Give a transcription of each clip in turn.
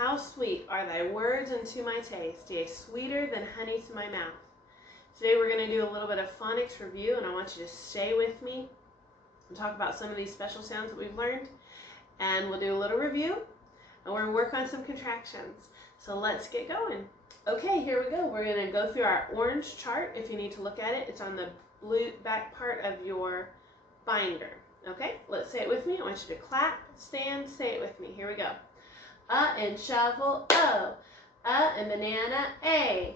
how sweet are thy words unto my taste, yea, sweeter than honey to my mouth. Today we're going to do a little bit of phonics review, and I want you to stay with me and talk about some of these special sounds that we've learned. And we'll do a little review, and we're going to work on some contractions. So let's get going. Okay, here we go. We're going to go through our orange chart. If you need to look at it, it's on the blue back part of your binder. Okay, let's say it with me. I want you to clap, stand, say it with me. Here we go. And shovel, O. And banana, A.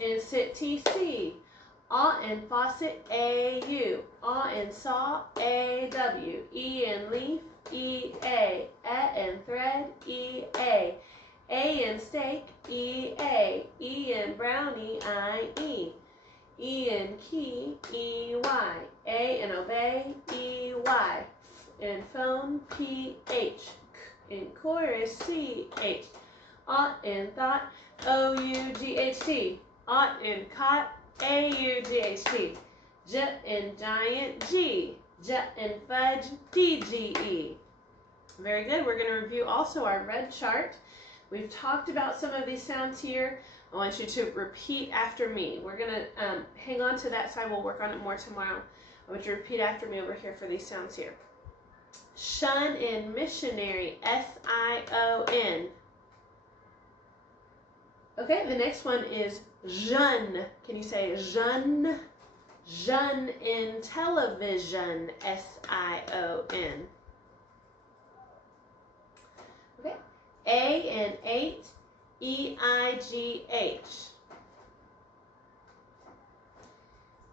And city, C. And faucet, A-U. And saw, A-W. And leaf, E-A. And thread, E-A. And steak, E-A. And brownie, I-E. And key, E-Y. And obey, E-Y. And phone, P-H. And chorus, C-H. And thought, O-U-G-H-T. And cot, A-U-G-H-T. J and giant, G. J and fudge, D-G-E. Very good. We're going to review also our red chart. We've talked about some of these sounds here. I want you to repeat after me. We're going to hang on to that side. We'll work on it more tomorrow. I want you to repeat after me over here for these sounds here. Shun and missionary, S-I-O-N. Okay, the next one is jeune. Can you say jeune? Jeune in television, S-I-O-N. Okay, A and 8, E-I-G-H.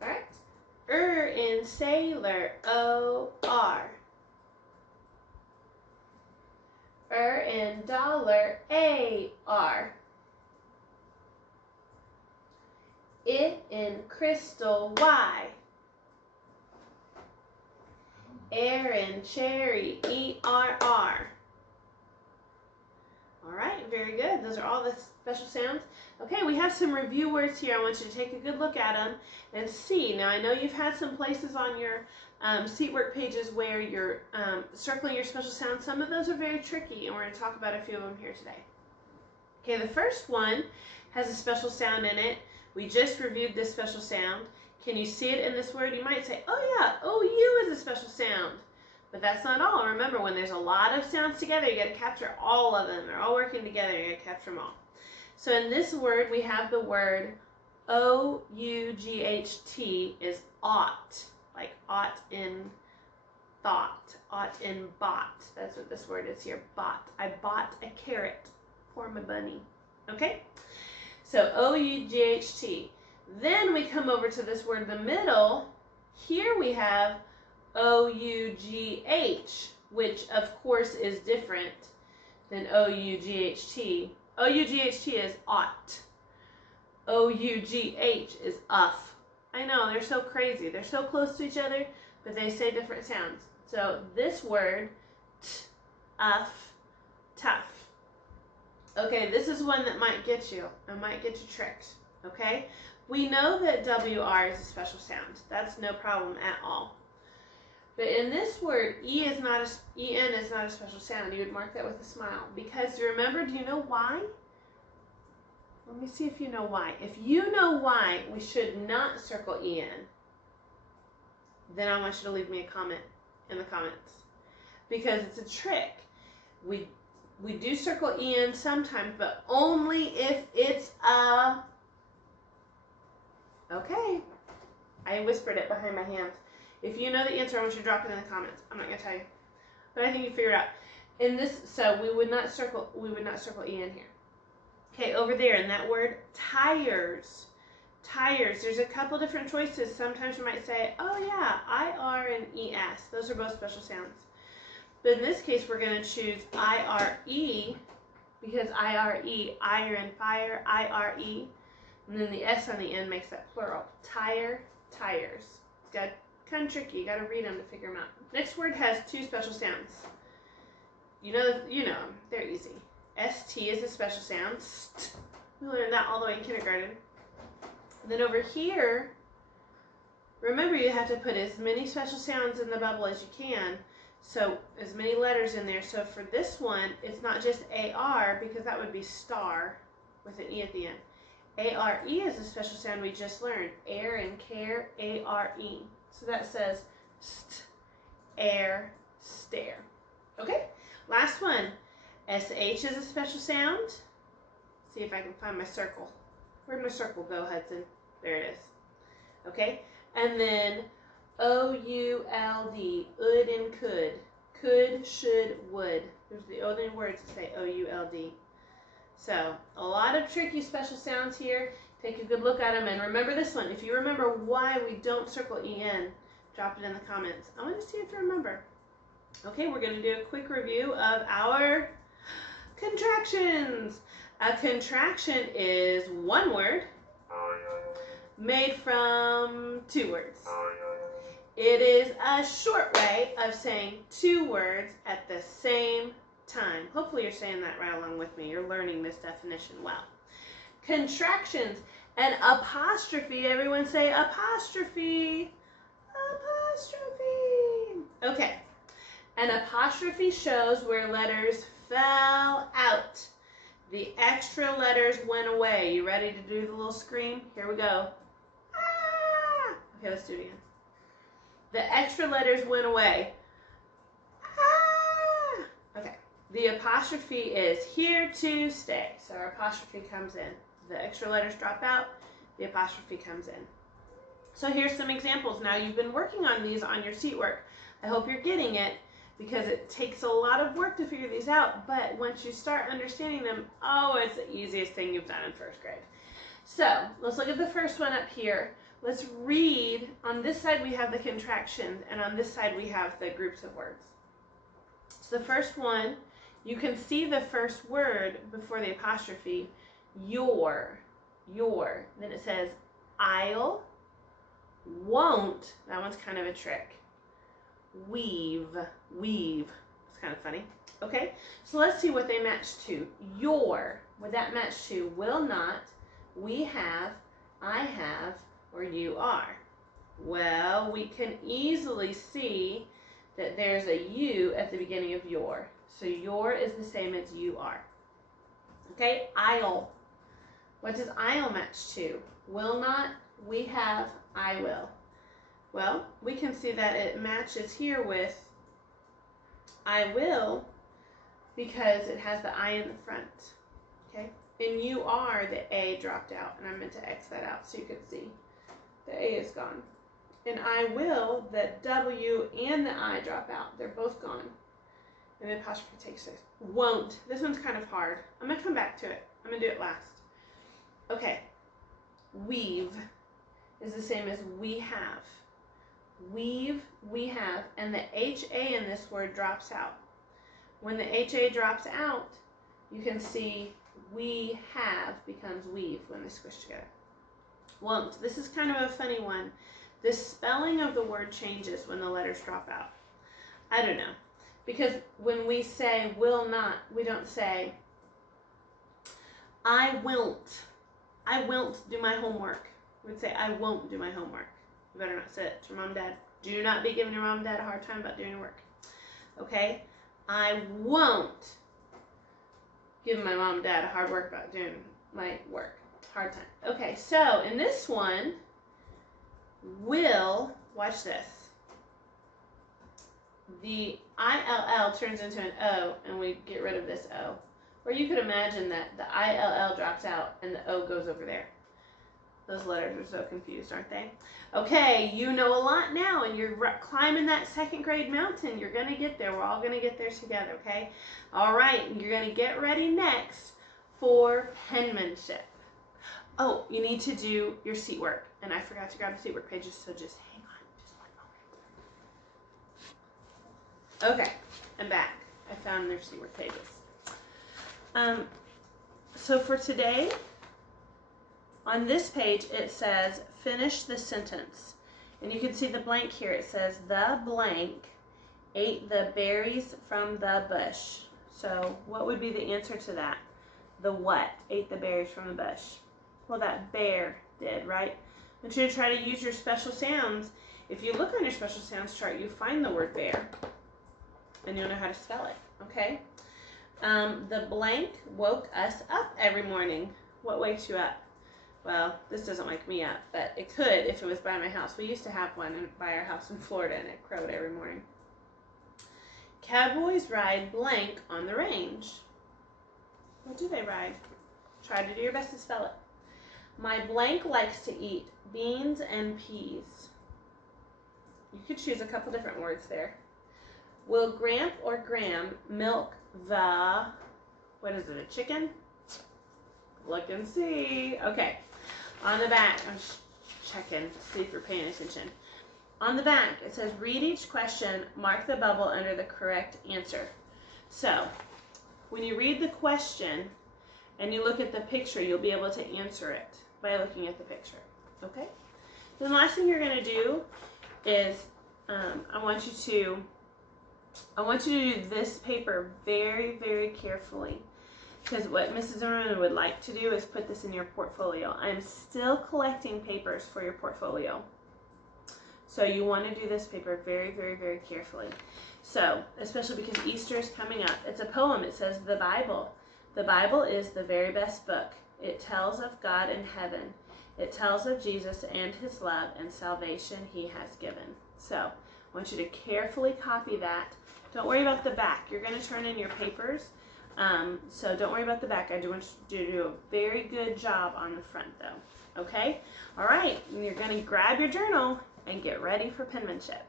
All right, in sailor, O-R. In dollar, A-R. It in crystal, Y. Air in cherry, E-R-R. All right, very good. Those are all the special sounds. Okay, we have some review words here. I want you to take a good look at them and see. Now, I know you've had some places on your seat work pages where you're circling your special sounds. Some of those are very tricky, and we're going to talk about a few of them here today. Okay, the first one has a special sound in it. We just reviewed this special sound. Can you see it in this word? You might say, oh yeah, OU is a special sound. But that's not all. Remember, when there's a lot of sounds together, you got to capture all of them. They're all working together. You got to capture them all. So in this word, we have the word O-U-G-H-T is ought. Like ought in thought. Ought in bought. That's what this word is here. Bought. I bought a carrot for my bunny. Okay? So O-U-G-H-T. Then we come over to this word in the middle. Here we have O-U-G-H, which of course is different than O-U-G-H-T. O-U-G-H-T is ought. O-U-G-H is uff. I know, they're so crazy. They're so close to each other, but they say different sounds. So this word, uff, tough. Okay, this is one that might get you. It might get you tricked. Okay? We know that W-R is a special sound. That's no problem at all. But in this word, E-N is not a special sound. You would mark that with a smile. Because remember, do you know why? Let me see if you know why. If you know why we should not circle E-N, then I want you to leave me a comment in the comments. Because it's a trick. We do circle E-N sometimes, but only if it's a... Okay. I whispered it behind my hands. If you know the answer, I want you to drop it in the comments. I'm not going to tell you. But I think you figure it out. In this, so we would not circle E-N here. Okay, over there in that word, tires. Tires. There's a couple different choices. Sometimes you might say, oh yeah, I-R and E-S. Those are both special sounds. But in this case, we're going to choose I-R-E because I-R-E, iron, fire, I-R-E. And then the S on the end makes that plural. Tire, tires. It's got kind of tricky. You got to read them to figure them out. Next word has two special sounds. You know them. They're easy. S-T is a special sound. St. We learned that all the way in kindergarten. And then over here, remember you have to put as many special sounds in the bubble as you can. So as many letters in there. So for this one, it's not just A-R, because that would be star with an E at the end. A-R-E is a special sound we just learned. Air and care, A-R-E. So that says st, air, stare. Okay, last one. S-H is a special sound. See if I can find my circle. Where'd my circle go, Hudson? There it is. Okay, and then O-U-L-D, ould and could. Could, should, would. Those are the only words that say O-U-L-D. So, a lot of tricky special sounds here. Take a good look at them, and remember this one. If you remember why we don't circle EN, drop it in the comments. I want to see if you remember. Okay, we're going to do a quick review of our contractions. A contraction is one word made from two words. It is a short way of saying two words at the same time. Hopefully you're saying that right along with me. You're learning this definition well. Contractions. An apostrophe. Everyone say apostrophe. Apostrophe. Okay. An apostrophe shows where letters fell out. The extra letters went away. You ready to do the little scream? Here we go. Ah! Okay, let's do it again. The extra letters went away. Ah! Okay. The apostrophe is here to stay. So our apostrophe comes in. The extra letters drop out. The apostrophe comes in. So here's some examples. Now you've been working on these on your seat work. I hope you're getting it, because it takes a lot of work to figure these out. But once you start understanding them, oh, it's the easiest thing you've done in first grade. So let's look at the first one up here. Let's read. On this side we have the contractions, and on this side we have the groups of words. So the first one, you can see the first word before the apostrophe, your. Then it says I'll, won't. That one's kind of a trick. Weave. It's kind of funny. Okay, so let's see what they match to. Your, would that match to will not, we have, I have, or you are? Well, we can easily see that there's a U at the beginning of your. So your is the same as you are. Okay, I'll. What does I'll match to? Will not, we have, I will. Well, we can see that it matches here with I will, because it has the I in the front. Okay, and you are, the A dropped out, and I meant to X that out so you could see. The A is gone. And I will, the W and the I drop out. They're both gone. And the apostrophe takes this. Won't. This one's kind of hard. I'm going to come back to it. I'm going to do it last. Okay. Weave is the same as we have. Weave, we have. And the HA in this word drops out. When the HA drops out, you can see we have becomes weave when they squish together. Won't. This is kind of a funny one. The spelling of the word changes when the letters drop out. I don't know. Because when we say will not, we don't say I won't do my homework. We'd say I won't do my homework. You better not say it to your mom and dad. Do not be giving your mom and dad a hard time about doing your work. Okay? I won't give my mom and dad a hard work about doing my work. Hard time. Okay, so in this one, will, watch this. The ILL turns into an O, and we get rid of this O. Or you could imagine that the ILL drops out and the O goes over there. Those letters are so confused, aren't they? Okay, you know a lot now, and you're climbing that second grade mountain. You're going to get there. We're all going to get there together, okay? All right, you're going to get ready next for penmanship. Oh, you need to do your seat work, and I forgot to grab the seat work pages, so just hang on just one moment. Okay, I'm back. I found their seat work pages. So for today, on this page, it says, finish the sentence. And you can see the blank here. It says, the blank ate the berries from the bush. So what would be the answer to that? The what ate the berries from the bush? Well, that bear did, right? I want you to try to use your special sounds. If you look on your special sounds chart, you find the word bear. and you'll know how to spell it, okay? The blank woke us up every morning. What wakes you up? Well, this doesn't wake me up, but it could if it was by my house. We used to have one by our house in Florida, and it crowed every morning. Cowboys ride blank on the range. What do they ride? Try to do your best to spell it. My blank likes to eat beans and peas. You could choose a couple different words there. Will Gramp or Graham milk the, what is it, a chicken? Look and see. Okay. On the back, I'm checking, see if you're paying attention. On the back, it says, read each question, mark the bubble under the correct answer. So, when you read the question and you look at the picture, you'll be able to answer it by looking at the picture. Okay? Then the last thing you're going to do is, I want you to do this paper very, very carefully. Because what Mrs. Zimmerman would like to do is put this in your portfolio. I'm still collecting papers for your portfolio. So you want to do this paper very, very, very carefully. So, especially because Easter is coming up. It's a poem. It says, the Bible. The Bible is the very best book. It tells of God in heaven. It tells of Jesus and his love and salvation he has given. So, I want you to carefully copy that. Don't worry about the back. You're going to turn in your papers. So don't worry about the back. I do want you to do a very good job on the front though. Okay? All right. And you're going to grab your journal and get ready for penmanship.